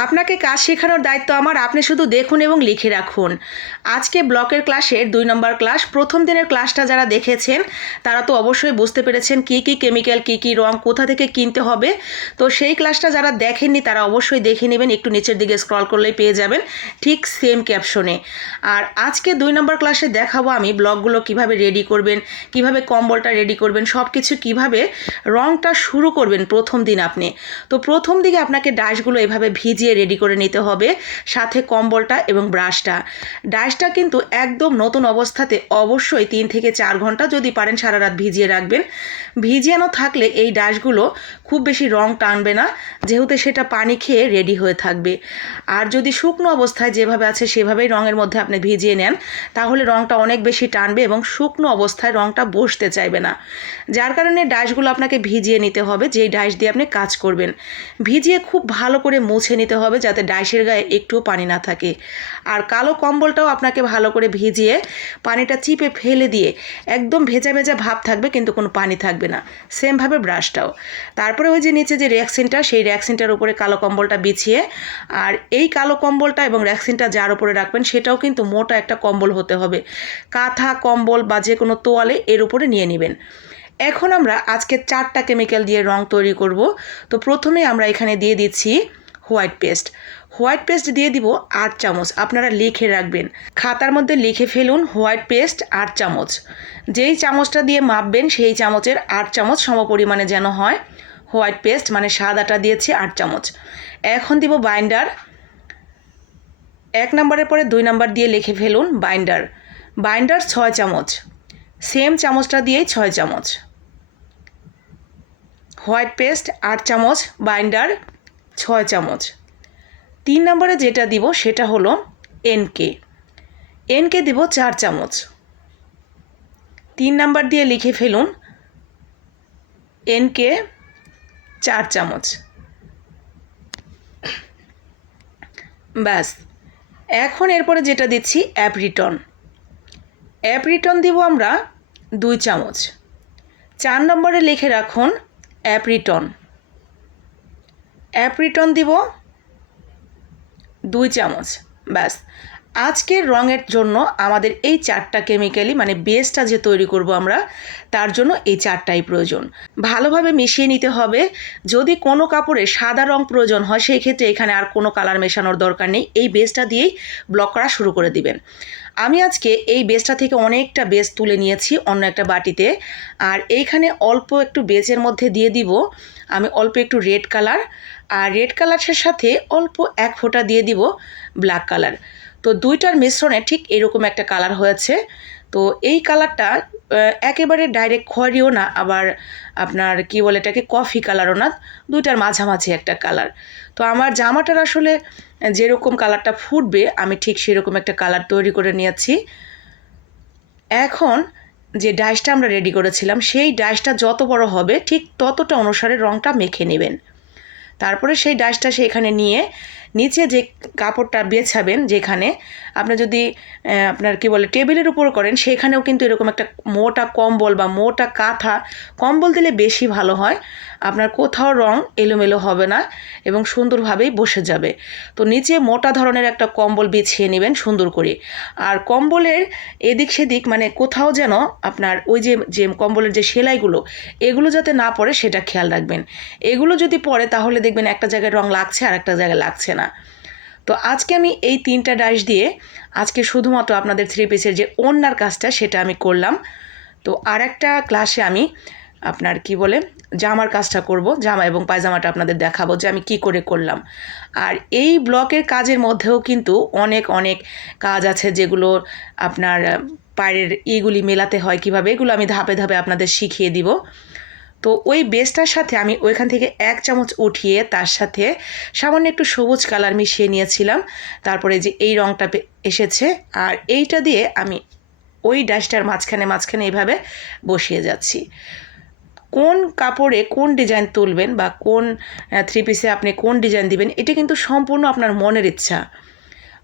আপনাকে কাজ শেখানোর দায়িত্ব আমার। আপনি শুধু দেখুন এবং লিখে রাখুন। আজকে ব্লকের ক্লাসের দুই নম্বর ক্লাস, প্রথম দিনের ক্লাসটা যারা দেখেছেন, তারা তো অবশ্যই বুঝতে পেরেছেন কি কি কেমিক্যাল, কি কি রং, কোথা থেকে কিনতে হবে। তো সেই ক্লাসটা যারা দেখেননি, তারা অবশ্যই দেখে নেবেন, একটু নিচের দিকে স্ক্রল করলেই পেয়ে যাবেন, ঠিক সেম ক্যাপশনে আর আজকে দুই নম্বর ক্লাসে দেখাবো আমি ব্লকগুলো কীভাবে রেডি করবেন, কীভাবে কম্বলটা রেডি করবেন সব কিছু কীভাবে রংটা শুরু করবেন প্রথম দিন আপনি। তো প্রথম দিকে আপনাকে ডাশগুলো এভাবে ভিজিয়ে রেডি করে নিতে হবে, সাথে কম্বলটা এবং ব্রাশটা ডাশটা কিন্তু একদম নতুন অবস্থাতে অবশ্যই তিন থেকে চার ঘণ্টা যদি পারেন সারা রাত ভিজিয়ে রাখবেন। ভিজিয়ানো থাকলে এই ডাশগুলো খুব বেশি রং টানবে না, যেহেতু সেটা পানি খেয়ে রেডি হয়ে থাকবে। আর যদি শুকনো অবস্থায় যেভাবে আছে সেভাবেই রঙের মধ্যে আপনি ভিজিয়ে নেন, তাহলে রংটা অনেক বেশি টানবে এবং শুকনো অবস্থায় রংটা বসতে চাইবে না। যার কারণে ডাশগুলো আপনাকে ভিজিয়ে নিতে হবে, যেই ডাশ দিয়ে আপনি কাজ করবেন। ভিজিয়ে খুব ভালো করে মুছে নিতে হবে যাতে ডাইসের গায়ে একটুও পানি না থাকে। আর কালো কম্বলটাও আপনাকে ভালো করে ভিজিয়ে পানিটা চিপে ফেলে দিয়ে একদম ভেজা ভেজা ভাব থাকবে কিন্তু কোনো পানি থাকবে না। সেমভাবে ব্রাশটাও। তারপরে ওই যে নিচে যে র্যাক্সিনটা সেই র্যাক্সিনটার উপরে কালো কম্বলটা বিছিয়ে আর এই কালো কম্বলটা এবং র্যাক্সিনটা যার উপরে রাখবেন, সেটাও কিন্তু মোটা একটা কম্বল হতে হবে। কাঁথা কম্বল বা যে কোনো তোয়ালে এর উপরে নিয়ে নেবেন। এখন আমরা আজকে চারটা কেমিক্যাল দিয়ে রং তৈরি করব। তো প্রথমে আমরা এখানে দিয়ে দিচ্ছি হোয়াইট পেস্ট। হোয়াইট পেস্ট দিয়ে দিব আট চামচ। আপনারা লিখে রাখবেন। খাতার মধ্যে লিখে ফেলুন হোয়াইট পেস্ট আট চামচ। যেই চামচটা দিয়ে মাপবেন সেই চামচের আট চামচ সমপরিমাণে যেন হয়। হোয়াইট পেস্ট মানে সাদাটা দিয়েছি আট চামচ। এখন দিব বাইন্ডার। এক নম্বরের পরে দুই নম্বর দিয়ে লিখে ফেলুন বাইন্ডার। বাইন্ডার ছয় চামচ। সেম চামচটা দিয়েই ছয় চামচ। হোয়াইট পেস্ট আট চামচ। বাইন্ডার ছয় চামচ। তিন নম্বরে যেটা দিব সেটা হলো এনকে এনকে দিব চার চামচ। তিন নাম্বার দিয়ে লিখে ফেলুন এনকে চার চামচ। ব্যাস। এখন এরপরে যেটা দিচ্ছি অ্যাপ্রিটন অ্যাপ্রিটন দিব আমরা দুই চামচ। চার নম্বরে লিখে রাখুন অ্যাপ্রিটন অ্যাপ্রিটন দিব দুই চামচ, ব্যাস। আজকের রঙের জন্য আমাদের এই চারটা কেমিক্যালি মানে বেসটা যে তৈরি করব আমরা, তার জন্য এই চারটাই প্রয়োজন। ভালোভাবে মিশিয়ে নিতে হবে। যদি কোনো কাপড়ে সাদা রং প্রয়োজন হয়, সেই ক্ষেত্রে এখানে আর কোনো কালার মেশানোর দরকার নেই। এই বেসটা দিয়েই ব্লক করা শুরু করে দিবেন। আমি আজকে এই বেসটা থেকে অনেকটা বেস তুলে নিয়েছি অন্য একটা বাটিতে। আর এইখানে অল্প একটু বেসের মধ্যে দিয়ে দিব। আমি অল্প একটু রেড কালার আর রেড কালারের সাথে অল্প এক ফোঁটা দিয়ে দিব ব্ল্যাক কালার তো দুইটার মিশ্রণে ঠিক এরকম একটা কালার হয়েছে। তো এই কালারটা একেবারে ডাইরেক্ট খয়েরিও না, আবার আপনার কি বলে এটাকে কফি কালারও না, দুইটার মাঝামাঝি একটা কালার তো আমার জামাটার আসলে যেরকম কালারটা ফুটবে, আমি ঠিক সেরকম একটা কালার তৈরি করে নিয়েছি। এখন যে ডাইসটা আমরা রেডি করেছিলাম, সেই ডাইসটা যত বড় হবে, ঠিক ততটা অনুসারে রঙটা মেখে নেবেন। তারপরে সেই ডাইসটা সেখানে নিয়ে নিচে যে কাপড়টা বেছাবেন যেখানে, আপনি যদি আপনার কি বলে, টেবিলের উপর করেন, সেখানেও কিন্তু এরকম একটা মোটা কম্বল বা মোটা কাঁথা, কম্বল দিলে বেশি ভালো হয়। আপনার কোথাও রং এলোমেলো হবে না এবং সুন্দরভাবেই বসে যাবে। তো নিচে মোটা ধরনের একটা কম্বল বিছিয়ে নেবেন সুন্দর করে। আর কম্বলের এদিক সেদিক মানে কোথাও যেন আপনার ওই যে যে কম্বলের যে সেলাইগুলো, এগুলো যাতে না পড়ে সেটা খেয়াল রাখবেন। এগুলো যদি পড়ে তাহলে দেখবেন একটা জায়গায় রং লাগছে আর একটা জায়গায় লাগছে না। তো আজকে আমি এই তিনটা ডাইস দিয়ে আজকে শুধুমাত্র আপনাদের থ্রি পিসের যে ওনার কাজটা সেটা আমি করলাম। তো আর একটা ক্লাসে আমি আপনার কি বলে, জামার কাজটা করব। জামা এবং পায়জামাটা আপনাদের দেখাবো যে আমি কি করে করলাম। আর এই ব্লকের কাজের মধ্যেও কিন্তু অনেক অনেক কাজ আছে যেগুলো আপনার পায়ের ইগুলি মেলাতে হয় কীভাবে, এগুলো আমি ধাপে ধাপে আপনাদের শিখিয়ে দিব। তো ওই বেসটার সাথে আমি ওইখান থেকে এক চামচ উঠিয়ে তার সাথে সামান্য একটু সবুজ কালার মিশিয়ে নিয়েছিলাম। তারপরে যে এই রঙটা এসেছে আর এইটা দিয়ে আমি ওই ডাশটার মাঝখানে মাঝখানে এইভাবে বসিয়ে যাচ্ছি। কোন কাপড়ে কোন ডিজাইন তুলবেন বা কোন থ্রি পিসে আপনি কোন ডিজাইন দিবেন, এটা কিন্তু সম্পূর্ণ আপনার মনের ইচ্ছা।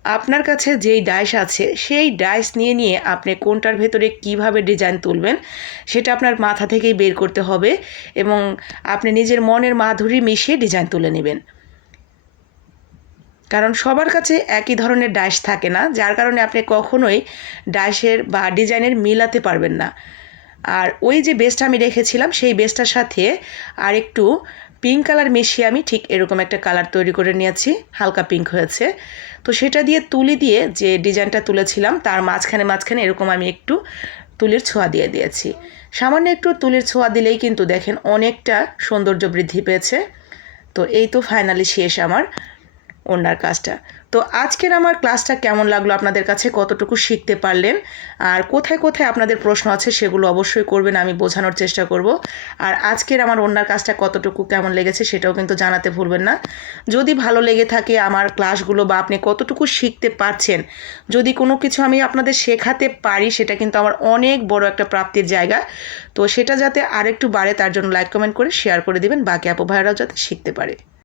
আপনার কাছে যেই ডাইস আছে, সেই ডাইস নিয়ে নিয়ে আপনি কোনটার ভেতরে কীভাবে ডিজাইন তুলবেন, সেটা আপনার মাথা থেকেই বের করতে হবে এবং আপনি নিজের মনের মাধুরী মিশিয়ে ডিজাইন তুলে নেবেন। কারণ সবার কাছে একই ধরনের ডাইস থাকে না, যার কারণে আপনি কখনোই ডাইসের বা ডিজাইনের মিলাতে পারবেন না। আর ওই যে বেসটা আমি রেখেছিলাম, সেই বেসটার সাথে আর একটু পিঙ্ক কালার মিশিয়ে আমি ঠিক এরকম একটা কালার তৈরি করে নিয়েছি, হালকা পিঙ্ক হয়েছে। তো সেটা দিয়ে তুলি দিয়ে যে ডিজাইনটা তুলেছিলাম, তার মাঝখানে মাঝখানে এরকম আমি একটু তুলির ছোঁয়া দিয়ে দিয়েছি। সামান্য একটু তুলির ছোঁয়া দিলেই কিন্তু দেখেন অনেকটা সৌন্দর্য বৃদ্ধি পেয়েছে। তো এই তো ফাইনালি শেষ আমার ওনার কাজটা। তো আজকের আমার ক্লাসটা কেমন লাগল আপনাদের কাছে? কতটুকু শিখতে পারলেন? আর কোথায় কোথায় আপনাদের প্রশ্ন আছে সেগুলো অবশ্যই করবেন, আমি বোঝানোর চেষ্টা করব। আর আজকের আমার অন্যার কাজটা কতটুকু কেমন লেগেছে সেটাও কিন্তু জানাতে ভুলবেন না। যদি ভালো লেগে থাকে আমার ক্লাসগুলো বা আপনি কতটুকু শিখতে পারছেন, যদি কোনো কিছু আমি আপনাদের শেখাতে পারি সেটা কিন্তু আমার অনেক বড় একটা প্রাপ্তির জায়গা। তো সেটা যাতে আরেকটু বাড়ে তার জন্য লাইক, কমেন্ট করে শেয়ার করে দিবেন, বাকি আপু ভাইয়েরাও যাতে শিখতে পারে।